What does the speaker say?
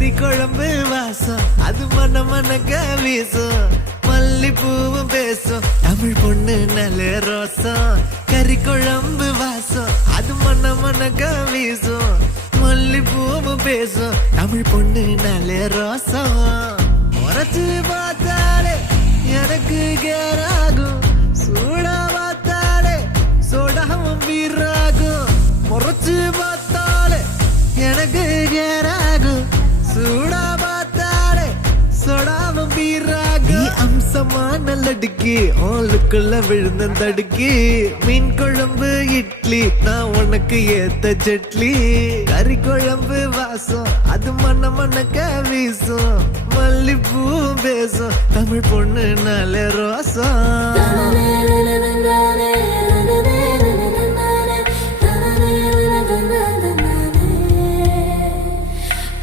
கறி குழம்பு வாசம் அது மன மனக்க வீசும் மல்லிப்பூவும் பேசும் தமிழ் பொண்ணு நல்ல ரோசம் கறி குழம்பு வாசம் அது மன மனக்க வீசும் மல்லிப்பூவும் பேசும் தமிழ் பொண்ணு நல்ல ரோசம் உரைச்சு பார்த்தாலே எனக்கு கேராகும் சூடா பார்த்தாலே சோடாவும் வீராகும் முறைச்சு பார்த்தாலே எனக்கு கேராகும் சூடா பார்த்தாலே சோடாவும் வீராகும் அம்சமான லடுக்கி ஆளுக்குள்ள விழுந்த தடுக்கி மீன் குழம்பு இட்லி நான் உனக்கு ஏத்த சட்லி கறி குழம்பு வாசம் அது மன மனக்க வீசும் மல்லிப்பூ பேசும் தமிழ் பொண்ணு நல்ல ரோசம்